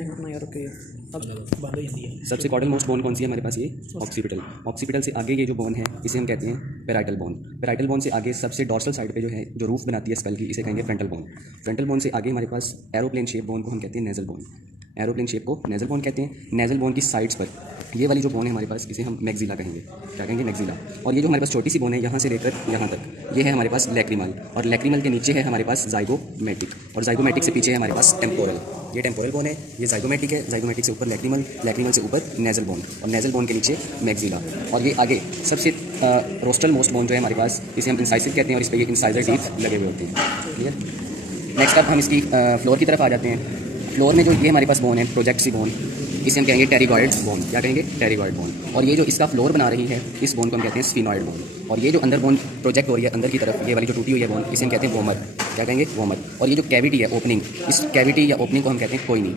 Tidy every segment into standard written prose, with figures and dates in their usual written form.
यार ओके अब बंद हो जाती है। सबसे कॉर्डल मोस्ट बोन कौन सी है हमारे पास? ये ऑक्सीपिटल। ऑक्सीपिटल से आगे ये जो बोन है इसे हम कहते हैं पेराइटल बोन। पेराइटल बोन से आगे सबसे डॉर्सल साइड पे जो है जो रूफ बनाती है स्कल की, इसे कहेंगे फ्रंटल बोन। फ्रंटल बोन से आगे हमारे पास एरोप्लेन शेप बोन को हम कहते हैं नेजल बोन। एरोप्लेन शेप को नेजल बोन कहते हैं। नेजल बोन की साइड्स पर ये वाली जो बोन है हमारे पास, इसे हम मैक्सिला कहेंगे। क्या कहेंगे? मैक्सिला। और ये जो हमारे पास छोटी सी बोन है यहाँ से लेकर यहाँ तक, ये है हमारे पास लैक्रिमल। और लैक्रिमल के नीचे है हमारे पास जाइगोमेटिक। और जाइगोमेटिक से पीछे है हमारे पास टेम्पोरल। ये टेम्पोरल बोन है, ये जाइगोमेटिक है। जाइगोमेटिक से ऊपर लैक्रिमल, लैक्रिमल से ऊपर नेजल बोन, और नेजल बोन के नीचे मैक्सिला। और ये आगे सबसे रोस्टल मोस्ट बोन जो है हमारे पास, इसे हम इंसाइसिव कहते हैं। और इस पर ये इंसाइजर टीथ लगे हुए होते हैं। क्लियर। नेक्स्ट अब हम इसकी फ्लोर की तरफ आ जाते हैं। फ्लोर में जो ये हमारे पास बोन है, प्रोजेक्ट सी बोन, इसे हम कहेंगे टेरिगॉइड बोन। क्या कहेंगे? Pterygoid bone. और ये जो इसका फ्लोर बना रही है, इस बोन को हम कहते हैं स्फीनॉइड बोन। और ये जो अंदर बोन प्रोजेक्ट हो रही है अंदर की तरफ, ये वाली जो टूटी हुई है बोन, इसे हम कहते हैं वोमर। क्या कहेंगे? वोमर। और ये जो कैविटी है, ओपनिंग, इस कैविटी या ओपनिंग को हम कहते हैं कोइनी।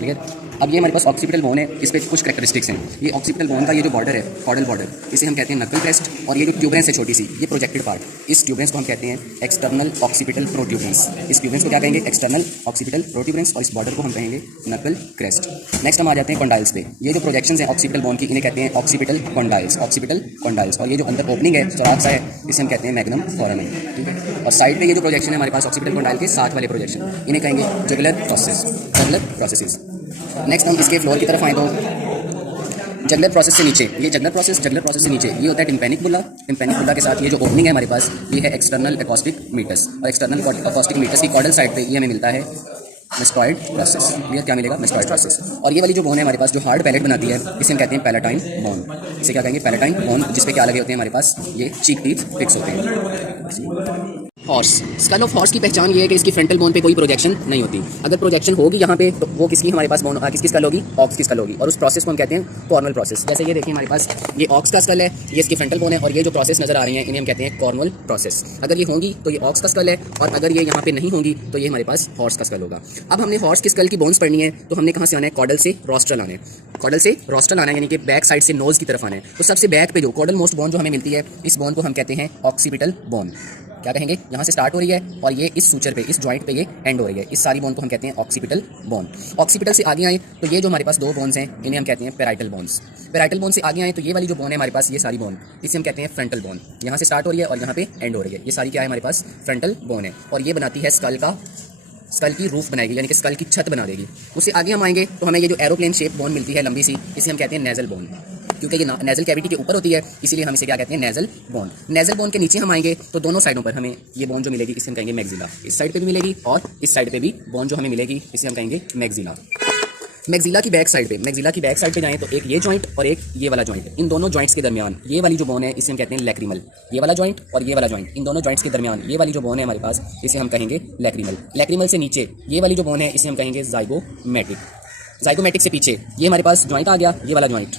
ठीक है। अब ये हमारे पास ऑक्सीपिटल बोन है, इस पर कुछ कैरेक्टरिस्टिक्स हैं। ये ऑक्सीपिटल बोन का ये जो बॉर्डर है, कॉर्डल बॉर्डर, इसे हम कहते हैं नकल क्रेस्ट। और ये जो ट्यूबरेंस है छोटी सी, ये प्रोजेक्टेड पार्ट, इस ट्यूबरेंस को हम कहते हैं एक्सटर्नल ऑक्सीपिटल प्रोट्यूबरेंस। इस ट्यूबरेंस को क्या कहेंगे? External occipital protuberance. और इस बॉर्डर को हम कहेंगे नकल क्रेस्ट। नेक्स्ट हम आ जाते हैं कॉन्डाइल्स पे। ये जो प्रोजेक्शंस हैं ऑक्सीपिटल बोन की, इन्हें कहते हैं ऑक्सीपिटल कॉन्डाइल्स। Occipital condyles. और ये जो अंदर ओपनिंग है, चौराहा सा है, इसे हम कहते हैं मैग्नम फोरामेन। ठीक है। और साइड पे ये जो प्रोजेक्शन है हमारे पास ऑक्सीपिटल कॉन्डाइल के साथ वाले प्रोजेक्शन, इन्हें कहेंगे jugular process. Jugular processes. Next हम इसके फ्लोर की तरफ आए तो जगलर प्रोसेस से नीचे, ये जगलर प्रोसेस से नीचे ये होता है टिम्पेनिक बुला। टिम्पेनिक बुला के साथ ये जो ओपनिंग है हमारे पास, ये है एक्सटर्नल एकॉस्टिक मीटस। और एक्सटर्नल एकॉस्टिक मीटस की कॉर्डल साइड पे ये हमें मिलता है मेस्टॉइड प्रोसेस। क्लियर? क्या मिलेगा? Mastoid process. और ये वाली जो बोन है हमारे पास, जो हार्ड पैलेट बनाती है, इसे हम कहते हैं पैलेटाइन बोन। इसे क्या कहेंगे? पैलेटाइन बोन, जिसपे क्या लगे होते हैं हमारे पास, ये चीक टीथ फिक्स होते हैं। हॉर्स। स्कल ऑफ हॉर्स की पहचान ये है कि इसकी फ्रंटल बोन पे कोई प्रोजेक्शन नहीं होती। अगर प्रोजेक्शन होगी यहाँ पे, तो वो किसकी हमारे पास बोन, किसकी स्कल होगी? ऑक्स की स्कल होगी। और उस प्रोसेस को हम कहते हैं कॉर्नल प्रोसेस। जैसे ये देखिए हमारे पास ये ऑक्स का स्कल है, ये इसकी फ्रंटल बोन है, और ये जो प्रोसेस नजर आ रही है इन्हें हम कहते हैं कॉर्नल प्रोसेस। अगर ये होंगी तो ये ऑक्स का स्कल है, और अगर ये यहाँ पे नहीं होंगी तो ये हमारे पास हॉर्स का स्कल होगा। अब हमने हॉर्स की स्कल की बोन्स पढ़नी है, तो हमने कहाँ से आना है? कॉर्डल से रॉस्ट्रल आना है। कॉर्डल से रॉस्ट्रल आना है, यानी कि बैक साइड से नोज की तरफ आना है। तो सबसे बैक पे जो कॉर्डल मोस्ट बोन जो हमें मिलती है, इस बोन को हम कहते हैं ऑक्सीपिटल बोन। क्या कहेंगे? यहाँ से स्टार्ट हो रही है और ये इस सूचर पे, इस जॉइंट पे ये एंड हो रही है। इस सारी बोन को हम कहते हैं ऑक्सीपिटल बोन। ऑक्सीपिटल से आगे आए तो ये जो हमारे पास दो बोन्स हैं, इन्हें हम कहते हैं पेराइटल बोन्स। पेराइटल बोन से आगे आए तो ये वाली जो बोन है हमारे पास, ये सारी बोन, इसे हम कहते हैं फ्रंटल बोन। यहाँ से स्टार्ट हो रही है और यहाँ पे एंड हो रही है। ये सारी क्या है हमारे पास? फ्रंटल बोन है। और ये बनाती है स्कल की रूफ बनाएगी, यानी कि स्कल की छत बना देगी। उससे आगे हम आएंगे तो हमें ये जो एरोप्लेन शेप बोन मिलती है लंबी सी, इसे हम कहते हैं नेजल बोन। क्योंकि ये नेजल कैविटी के ऊपर होती है, इसीलिए हम इसे क्या कहते हैं? Nasal bone. नेजल बोन के नीचे हम आएंगे तो दोनों साइडों पर हमें ये बोन जो मिलेगी, इसे हम कहेंगे मैक्सिला। इस साइड पे भी मिलेगी और इस साइड पे भी बोन जो हमें मिलेगी, इसे हम कहेंगे मैक्सिला। मैक्सिला की बैक साइड पे जाएं तो एक ये जॉइंट और एक ये वाला जॉइंट, इन दोनों जॉइंट्स के दरमियान ये वाली जो बोन है, इसे हम कहते हैं लैक्रिमल। ये वाला जॉइंट और ये वाला जॉइंट, इन दोनों जॉइंट्स के दरमियान ये वाली जो बोन है हमारे पास, इसे हम कहेंगे लैक्रिमल। लैक्रिमल से नीचे ये वाली जो बोन है, इसे हम कहेंगे जाइगोमेटिक। जाइगोमेटिक से पीछे ये हमारे पास जॉइंट आ गया, ये वाला जॉइंट,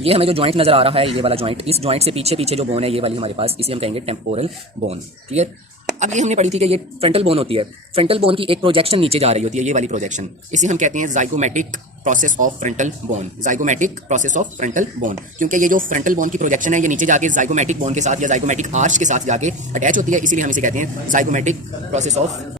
ये हमें जो जॉइंट नजर आ रहा है, ये वाला जॉइंट, इस जॉइंट से पीछे जो बोन है ये वाली हमारे पास, इसे हम कहेंगे टेम्पोरल बोन। क्लियर? अब ये हमने पढ़ी थी कि ये फ्रंटल बोन होती है। फ्रंटल बोन की एक प्रोजेक्शन नीचे जा रही होती है, ये वाली प्रोजेक्शन, इसे हम कहते हैं zygomatic process of frontal bone. Zygomatic process of frontal bone, क्योंकि ये जो फ्रंटल बोन की प्रोजेक्शन है, ये नीचे जाके जाइगोमेटिक बोन के साथ या जाइगोमेटिक आर्च के साथ जाके अटैच होती है, इसीलिए हम इसे कहते हैं जाइगोमेटिक प्रोसेस ऑफ